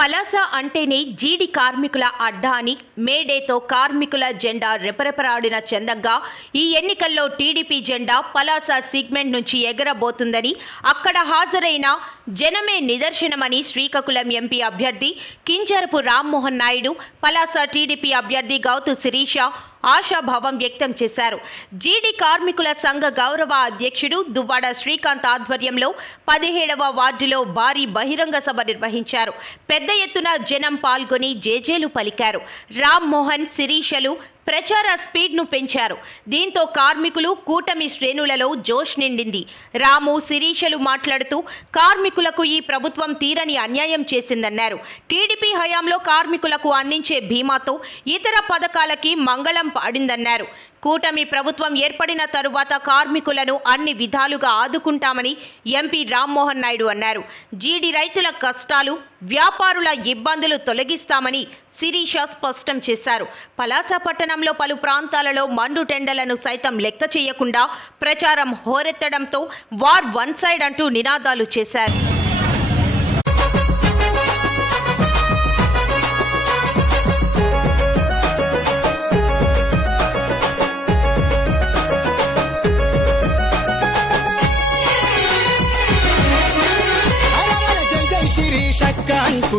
పలాస అంటేనే జీడి కార్మికుల అడ్డా అని మేడేతో కార్మికుల జెండా రెపరెపరాడిన చందంగా ఈ ఎన్నికల్లో టీడీపీ జెండా పలాస సిగ్మెంట్ నుంచి ఎగరబోతుందని అక్కడ హాజరైన జనమే నిదర్శనమని శ్రీకాకుళం ఎంపీ అభ్యర్థి కింజరపు రామ్మోహన్ నాయుడు పలాస టీడీపీ అభ్యర్థి గౌతు శిరీష ఆశాభావం వ్యక్తం చేశారు. జీడీ కార్మికుల సంఘ గౌరవ అధ్యక్షుడు దువ్వాడ శ్రీకాంత్ ఆధ్వర్యంలో పదిహేడవ వార్డులో భారీ బహిరంగ సభ నిర్వహించారు. పెద్ద ఎత్తున జనం పాల్గొని జేజేలు పలికారు. రామ్మోహన్ శిరీషలు ప్రచార స్పీడ్ను పెంచారు. దీంతో కార్మికులు కూటమి శ్రేణులలో జోష్ నిండింది. రాము శిరీషలు మాట్లాడుతూ కార్మికులకు ఈ ప్రభుత్వం తీరని అన్యాయం చేసిందన్నారు. టీడీపీ హయాంలో కార్మికులకు అందించే బీమాతో ఇతర పథకాలకి మంగళం పాడిందన్నారు. కూటమి ప్రభుత్వం ఏర్పడిన తరువాత కార్మికులను అన్ని విధాలుగా ఆదుకుంటామని ఎంపీ రామ్మోహన్ నాయుడు అన్నారు. జీడి రైతుల కష్టాలు వ్యాపారుల ఇబ్బందులు తొలగిస్తామని శిరీష స్పష్టం చేశారు. పలాస పట్టణంలో పలు ప్రాంతాలలో మండు టెండలను సైతం లెక్క చేయకుండా ప్రచారం హోరెత్తడంతో వార్ వన్ సైడ్ అంటూ నినాదాలు చేశారు.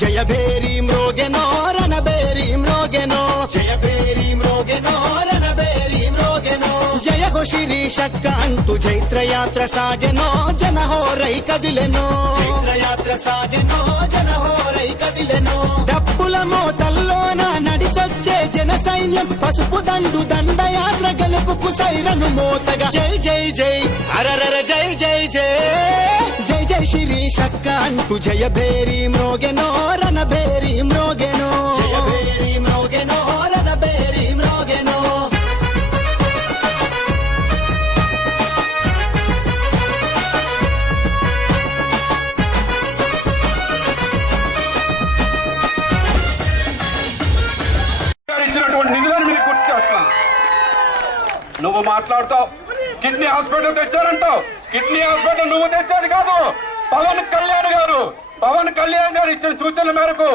జయ భేరీ శ్రీశక్క అంటూ చైత్రయాత్ర సాగెనో జనహోరై కదిలెనో. చైత్రయాత్ర సాగెనో జనహోరై కదిలెనో. డప్పుల మోతల్లోన నడిసొచ్చే జన సైన్యం పసుపు దండు దండయాత్ర గెలుపుకు సైరను మోతగా. జై జై జై అరరర జై జై జై. జై జై శ్రీశక్క అంటూ జయ భేరి మ్రోగెనో రణ భేరి మ్రోగెనో. జయ భేరి నువ్వు మాట్లాడతావు. కిడ్నీ హాస్పిటల్ తెచ్చారంటావు. కిడ్నీ హాస్పిటల్ నువ్వు తెచ్చాది కాదు. పవన్ కళ్యాణ్ గారు. పవన్ కళ్యాణ్ గారు ఇచ్చిన సూచనల మేరకు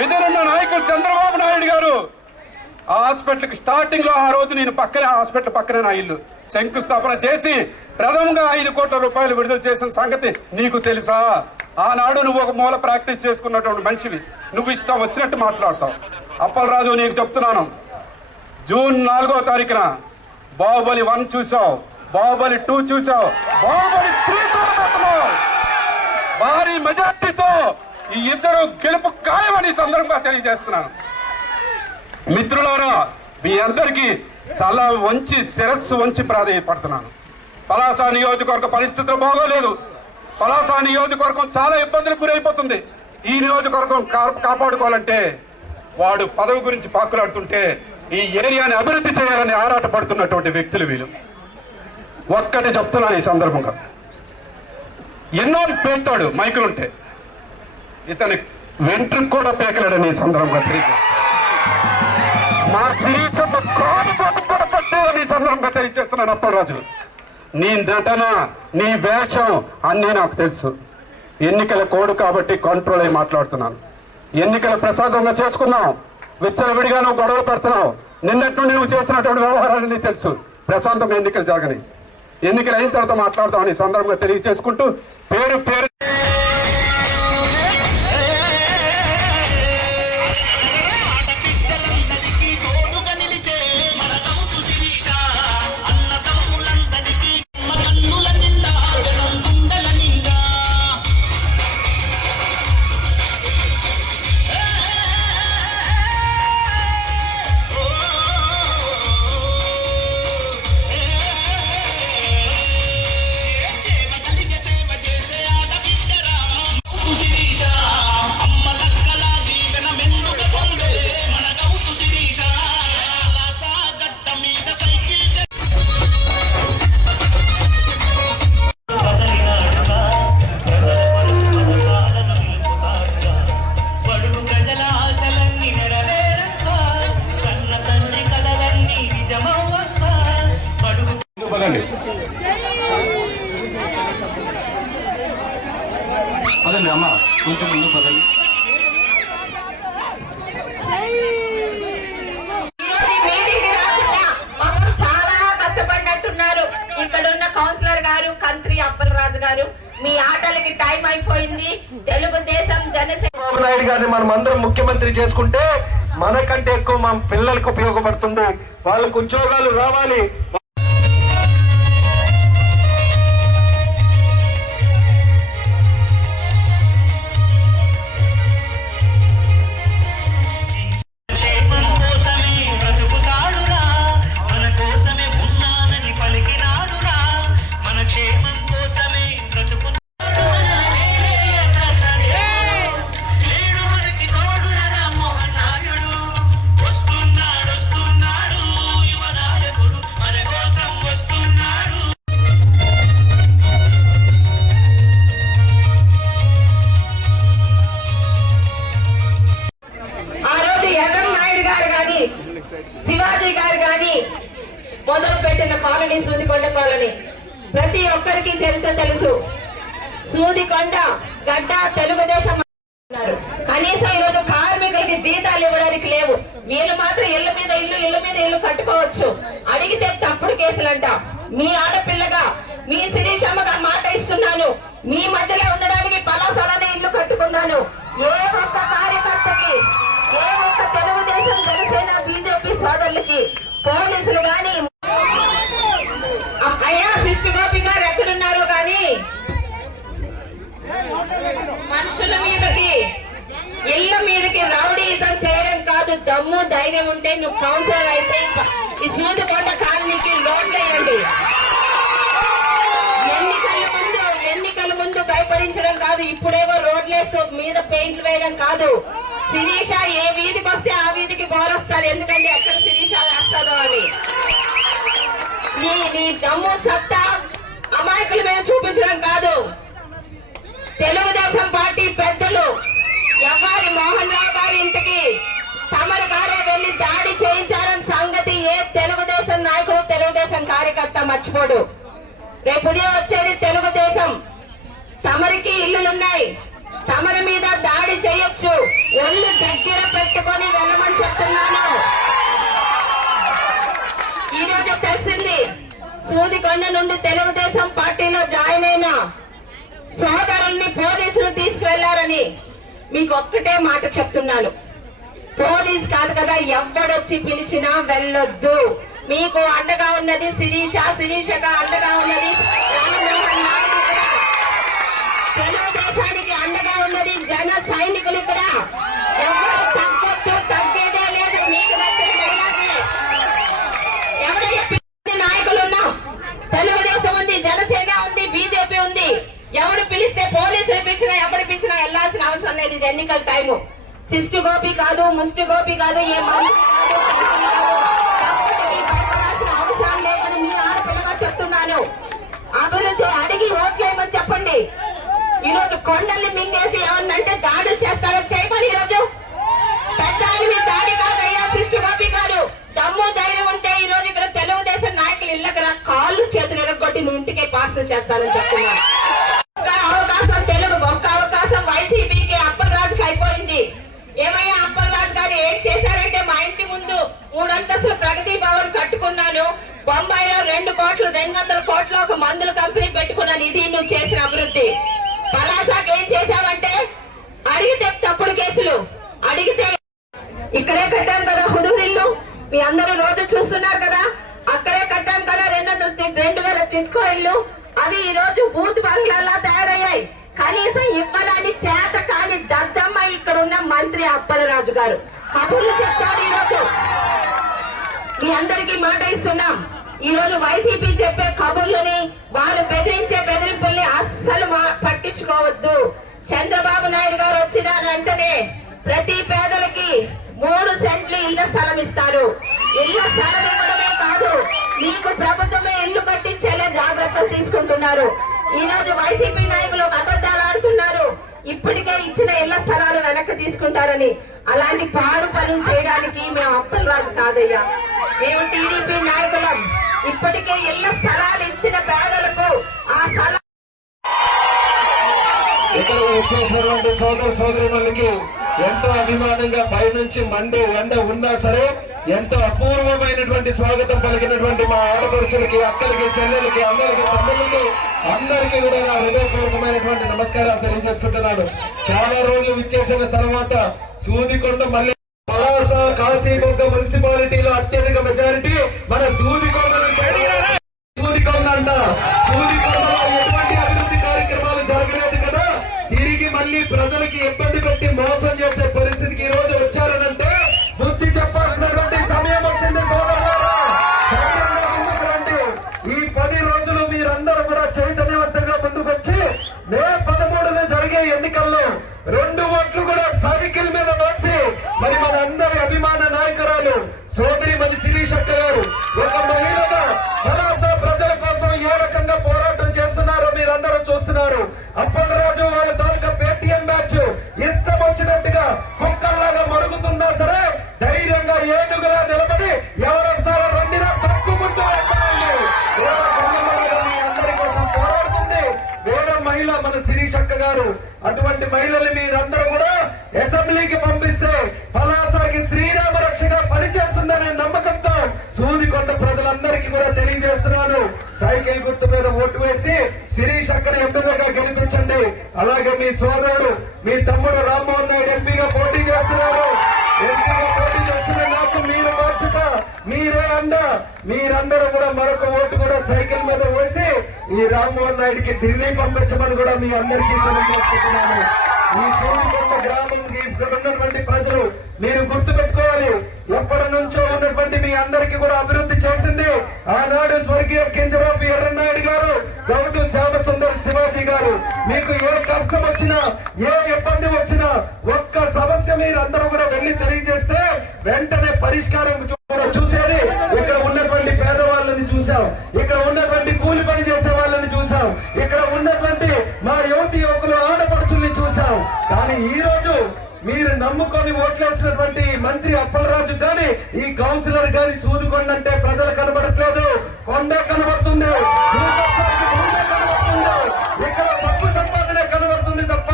విధులున్న నాయకుడు చంద్రబాబు నాయుడు గారు ఆ హాస్పిటల్కి స్టార్టింగ్లో ఆ రోజు నేను పక్కనే హాస్పిటల్ పక్కనే నా ఇల్లు. శంకుస్థాపన చేసి ప్రథమంగా ఐదు కోట్ల రూపాయలు విడుదల చేసిన సంగతి నీకు తెలుసా? ఆనాడు నువ్వు ఒక మూల ప్రాక్టీస్ చేసుకున్నటువంటి మనిషివి. నువ్వు ఇష్టం వచ్చినట్టు మాట్లాడతావు. అప్పలరాజు నీకు చెప్తున్నాను. జూన్ నాలుగో తారీఖున బాహుబలి వన్ చూసావు బాహుబలి టూ చూసావు బాహుబలి త్రీ చూడబోతున్నావు. భారీ మెజార్టీతో ఈ ఇద్దరు గెలుపు ఖాయమని సందర్భంగా తెలియజేస్తున్నాను. మిత్రులారా మీ అందరికీ తల వంచి శిరస్సు వంచి ప్రాధాన్యపడుతున్నాను. పలాస నియోజకవర్గ పరిస్థితులు బాగోలేదు. పలాస నియోజకవర్గం చాలా ఇబ్బందులకు గురైపోతుంది. ఈ నియోజకవర్గం కా- కాపాడుకోవాలంటే వాడు పదవి గురించి పాకులాడుతుంటే ఈ ఏరియాని అభివృద్ధి చేయాలని ఆరాటపడుతున్నటువంటి వ్యక్తులు వీళ్ళు. ఒక్కటి చెప్తున్నాను ఈ సందర్భంగా. ఎన్నో పేస్తాడు మైకులుంటే. ఇతని వెంట్రుకు కూడా పేకలేడని ఈ సందర్భంగా తెలియదు మా శిరీషమ్మ కాదు కూడా ఈ సందర్భంగా తెలియజేస్తున్నాను అప్పరాజు నీ నటన నీ వేషం అన్నీ నాకు తెలుసు. ఎన్నికల కోడ్ కాబట్టి కంట్రోల్ అయి మాట్లాడుతున్నాను. ఎన్నికల ప్రసాదంగా చేసుకున్నాం విచ్చలవిడిగా నువ్వు గొడవలు పెడుతున్నావు. నిన్నట్టు నుండి నువ్వు చేసినటువంటి వ్యవహారాలన్నీ తెలుసు. ప్రశాంతంగా ఎన్నికలు జరగని. ఎన్నికలు అయిన తర్వాత మాట్లాడతామని సందర్భంగా తెలియజేసుకుంటూ పేరు పేరు పదండి పదండి అమ్మ కొంచెం ముందు పదండి. కౌన్సిలర్ గారు కంత్రి గారు మీ ఆటలకి టైం అయిపోయింది. ముఖ్యమంత్రి చేసుకుంటే మనకంటే ఎక్కువ మా పిల్లలకు ఉపయోగపడుతుంది. వాళ్ళకు ఉద్యోగాలు రావాలి. శివాజీ గారు కానీ మొదలు పెట్టిన కాలనీ సూదికొండ కాలనీ. ప్రతి ఒక్కరికి చరిత్ర తెలుసు. సూదికొండ గడ్డ తెలుగుదేశం కనీసం ఈరోజు కార్మికులకి జీతాలు ఇవ్వడానికి లేవు. వీళ్ళు మాత్రం ఇళ్ళ మీద ఇల్లు ఇళ్ళ మీద ఇల్లు కట్టుకోవచ్చు. అడిగితే తప్పుడు కేసులంట. మీ ఆడపిల్లగా మీ శిరీషమ్మగా మాట ఇస్తున్నాను. మీ మధ్యలో ఉండడానికి పలాసాలనే ఇల్లు కట్టుకున్నాను. ఏ ఒక్క కార్యకర్తకి ఏ ఒక్క తెలుగుదేశం జనసేన బీజేపీ సోదరులకి పోలీసులు గాని అయ్యా సిస్టు గోపి గారు ఎక్కడున్నారు కానీ మనుషుల మీదకి ఇళ్ళ మీదకి రౌడీజం చేయడం కాదు దమ్ము ధైర్యం ఉంటే నువ్వు కౌన్సిలర్ అయితే ఈ సూదికొండ కాలనీకి లోన్ వేయండి ఎన్నికల ముందు ఎన్నికల ముందు భయపడించడం కాదు ఇప్పుడేవో రోడ్లేస్తూ మీద పెయింట్లు వేయడం కాదు. శిరీష ఏ వీధికి వస్తే ఆ వీధికి బోరొస్తారు. ఎందుకంటే ఎక్కడ శిరీష వేస్తుందో అని. నీ నీ దమ్ము సత్తా అమాయకుల మీద చూపించడం కాదు. తెలుగుదేశం పార్టీ పెద్దలు ఎవ్వారి మోహన్ రావు గారి ఇంటికి తమరు గారే వెళ్ళి దాడి చేయించారని సంగతి ఏ తెలుగుదేశం నాయకుడు తెలుగుదేశం కార్యకర్త మర్చిపోడు. రేపు ఉదయం వచ్చేది తెలుగుదేశం. తమరికి ఇల్లులున్నాయి. తమరి మీద దాడి చేయొచ్చు. ఒళ్ళు దగ్గర పెట్టుకొని వెళ్ళమని చెప్తున్నాను. ఈ రోజు తెలిసింది సూదికొండ నుండి తెలుగుదేశం పార్టీలో జాయిన్ అయిన సోదరుణ్ణి పోలీసులు తీసుకువెళ్ళారని మీకు ఒక్కటే మాట చెప్తున్నాను. పోలీస్ కాదు కదా ఎవ్వడొచ్చి పిలిచినా వెళ్ళొద్దు. మీకు అండగా ఉన్నది శిరీష శిరీషగా అండగా ఉన్నది రామ్మోహన్ తెలుగుదేశానికి అండగా ఉన్నది జన సైనికులు కూడా ఎవరు తగ్గొద్దు తగ్గేదే లేదు. మీకు నచ్చిన ఎవరైనా నాయకులు ఉన్నాం తెలుగుదేశం ఉంది జనసేన ఉంది బీజేపీ ఉంది. ఎవరు పిలిస్తే పోలీసులు పిలిచినా ఎవరు పిలిచినా వెళ్ళాల్సిన అవసరం లేదు. ఇది ఎన్నికల టైము. సిస్టు గోపి కాదు ముష్టి గోపి కాదు ఏ అవసరం లేదని మీ ఆడపిల్లగా చెప్తున్నాను. అభివృద్ధి అడిగి ఓట్లేమని చెప్పండి. ఈ రోజు కొండల్ని మింగేసి ఏమన్నంటే దాడులు చేస్తారో చేయమని ఈరోజు? రోజు పెద్ద మీ దాడి కాదయ్యా సిస్టు గోపి గారు దమ్ము ధైర్యం ఉంటే ఈ రోజు ఇక్కడ తెలుగుదేశం నాయకులు ఇళ్ళకరా కాళ్ళు చేతులు ఎరగొట్టి నువ్వు ఇంటికే పార్సల్ చేస్తానని చెప్తున్నాను కేసులు అడిగితే ఇక్కడే కట్టాం కదా హుదుహు మీ అందరూ రోజు చూస్తున్నారు కదా అక్కడే కట్టాం కదా రెండు రెండు వేల చిట్కో ఇల్లు. అవి ఈ రోజు బూత్ బంగ్లాలా తయారయ్యాయి. కనీసం ఇవ్వడానికి చేత కాని దద్దమ్మ ఇక్కడ ఉన్న మంత్రి అప్పలరాజు గారు. కబుర్లు చెప్తారు ఈ రోజు మీ అందరికీ మాట ఇస్తున్నాం. ఈ రోజు వైసీపీ చెప్పే కబుర్లని వారు బెదిరించే బెదిరింపుల్ని అస్సలు మా- పట్టించుకోవద్దు. చంద్రబాబు నాయుడు గారు వచ్చిన వెంటనే ప్రతి పేదలకి మూడు సెంట్లు ఇళ్ళ స్థలం ఇస్తారు ఇళ్ళ స్థలం ఇవ్వడమే కాదు మీకు ప్రభుత్వమే ఇల్లు కట్టించేలా జాగ్రత్తలు తీసుకుంటున్నారు. ఈ రోజు వైసీపీ నాయకులు ఒక అబద్ధాలు ఆడుతున్నారు. ఇప్పటికే ఇచ్చిన ఇళ్ళ స్థలాలు వెనక్కి తీసుకుంటారని. అలాంటి పాడు పనులు చేయడానికి మేము అప్పలరాజు కాదయ్యా. మేము టీడీపీ నాయకులం. ఇప్పటికే ఇళ్ళ స్థలాలు ఇచ్చిన పేదలకు ఆ స్థలం వచ్చేసినటువంటి సోదర సోదరులకి ఎంతో అభిమానంగా పైనుంచి మండే ఎండ ఉన్నా సరే ఎంతో అపూర్వమైనటువంటి స్వాగతం పలికినటువంటి మా ఆడపడుచులకి అక్కలకి చెల్లెలకి అందరికి తమ్ముళ్ళకి అందరికీ కూడా నా హృదయపూర్వకమైనటువంటి నమస్కారాలు తెలియజేసుకుంటున్నాను. చాలా రోజులు విచ్చేసిన తర్వాత సూదికొండ మళ్ళీ పలాస కాశీబొగ్గ మున్సిపాలిటీలో అత్యధిక మెజారిటీ మన సూదికొండ సూదికొండ అంట. సూదికొండ తిరిగి ప్రజలకి ఇబ్బంది పెట్టి మోసం చేసే పరిస్థితికి ఈ రోజు వచ్చారనంటే బుద్ధి చెప్పాల్సినటువంటి సమయం వచ్చింది ఈ పది రోజులు మీరందరూ కూడా చైతన్యవంతంగా ముందుకొచ్చి మే పదమూడున జరిగే ఎన్నికల్లో రెండు ఓట్లు కూడా సైకిల్ మీద వేసి మరి మనందరి అభిమాన నాయకురాలు సోదరి మని శిరీష్ అక్క గారు ఉన్నటువంటి మహిళలు మీరందరూ కూడా అసెంబ్లీకి పంపిస్తే పలాసాకి శ్రీరామ రక్షగా పనిచేస్తుందనే నమ్మకంతో సూదికొండ ప్రజలందరికీ కూడా తెలియజేస్తున్నాను. సైకిల్ గుర్తు మీద ఓటు వేసి శిరీష్ అక్కడ ఎంపీగా కనిపించండి అలాగే మీ సోదరుడు మీ తమ్ముడు రామ్మోహన్ నాయుడు ఎంపీగా పోటీ చేస్తున్నారు ఎంపీగా పోటీ నాకు మీరు బాధ్యత మీరే అండ. మీరందరూ కూడా మరొక ఓటు కూడా సైకిల్ మీద వేసి ఈ రామ్మోహన్ నాయుడికి ఢిల్లీ పంపించమని కూడా మీ అందరికీ తెలియజేస్తున్నాను. ఈ సూర్యకొండ గ్రామంకి ఇక్కడ ఉన్నటువంటి ప్రజలు మీరు గుర్తు ఎప్పటి నుంచో ఉన్నటువంటి మీ అందరికీ కూడా అభివృద్ధి చేసింది. ఆనాడు స్వర్గీయ కింజరాపు ఎర్రనాయుడు గారు గౌడు శ్యామసుందర్ శివాజీ గారు. మీకు ఏ కష్టం వచ్చినా ఏ ఇబ్బంది వచ్చినా ఒక్క సమస్య మీరు అందరూ కూడా వెళ్ళి తెలియజేస్తే వెంటనే పరిష్కారం చూసేది. ఇక్కడ ఉన్నటువంటి పేదవాళ్ళని చూసాం. ఇక్కడ ఉన్నటువంటి కూలి పని చేసే వాళ్ళని చూసాం. ఇక్కడ ఉన్నటువంటి మా యువతి యువకులు ఆడపడుచుల్ని చూసాం. కానీ ఈ రోజు మీరు నమ్ముకొని ఓట్లేసినటువంటి మంత్రి అప్పలరాజు గాని ఈ కౌన్సిలర్ గాని సూదుకొండ అంటే ప్రజలు కనబడట్లేదు. కొండ కనబడుతుంది. కనబడుతుంది ఇక్కడ డబ్బు సంపాదన కనబడుతుంది తప్ప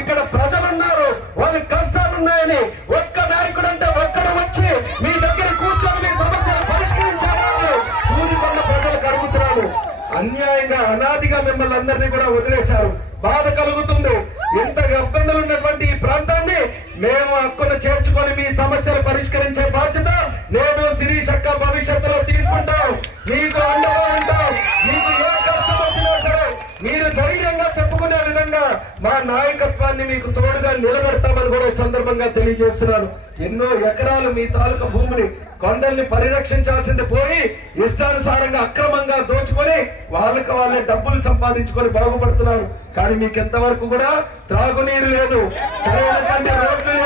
ఇక్కడ ప్రజలున్నారు. వాళ్ళకి కష్టాలున్నాయని ఒక్క నాయకుడు అంటే ఒక్కడు వచ్చి మీ దగ్గర కూర్చొని మీ సమస్యలు పరిష్కరించాలని సూదికొండ ప్రజలకు అడుగుతున్నారు అన్యాయంగా అనాదిగా మిమ్మల్ని అందరినీ కూడా వదిలేశారు. బాధ కలుగుతుంది. ఎంత ఇబ్బందులు ఉన్నటువంటి ఈ ప్రాంతం మేము హక్కును చేర్చుకొని మీ సమస్యలు పరిష్కరించే బాధ్యత నేను శిరీష్ అక్క భవిష్యత్తులో తీసుకుంటాం. మీకు అండగా ఉంటాం. మీకు ఏ కష్టం వచ్చినా సరే మీరు ధైర్యంగా చెప్పుకునే విధంగా మా నాయకత్వాన్ని మీకు తోడుగా నిలబెడతామని కూడా ఈ సందర్భంగా తెలియజేస్తున్నాను. ఎన్నో ఎకరాలు మీ తాలూకా భూమిని కొండల్ని పరిరక్షించాల్సింది పోయి ఇష్టానుసారంగా అక్రమంగా దోచుకొని వాళ్ళకి వాళ్ళే డబ్బులు సంపాదించుకొని బాగుపడుతున్నారు. కానీ మీకు ఎంతవరకు కూడా త్రాగునీరు లేదు. సరైనటువంటి రోడ్లు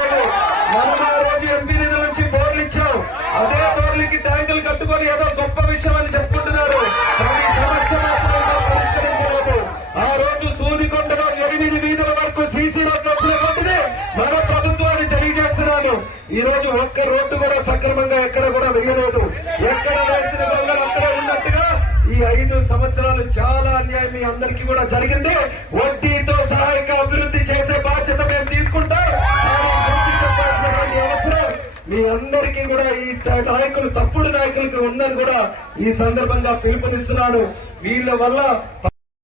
మనం ఆ రోజు ఎంపీ నిధుల నుంచి బోర్లు ఇచ్చాం. అదే బోర్లకి ట్యాంకులు కట్టుకొని ఏదో గొప్ప విషయం అని చెప్పుకుంటున్నారు తెలియజేస్తున్నాను ఈ రోజు ఒక్క రోడ్డు కూడా సక్రమంగా ఎక్కడ కూడా వేయలేదు. ఎక్కడ వేసిన అక్కడే ఉన్నట్టుగా ఈ ఐదు సంవత్సరాలు చాలా అన్యాయం మీ అందరికీ కూడా జరిగింది. వడ్డీతో సహాయక అభివృద్ధి చేసే బాధ్యత మేము తీసుకుంటాం. అవసరం. మీ అందరికీ కూడా ఈ నాయకులు తప్పుడు నాయకులకు ఉందని కూడా ఈ సందర్భంగా పిలుపునిస్తున్నాను. వీళ్ళ వల్ల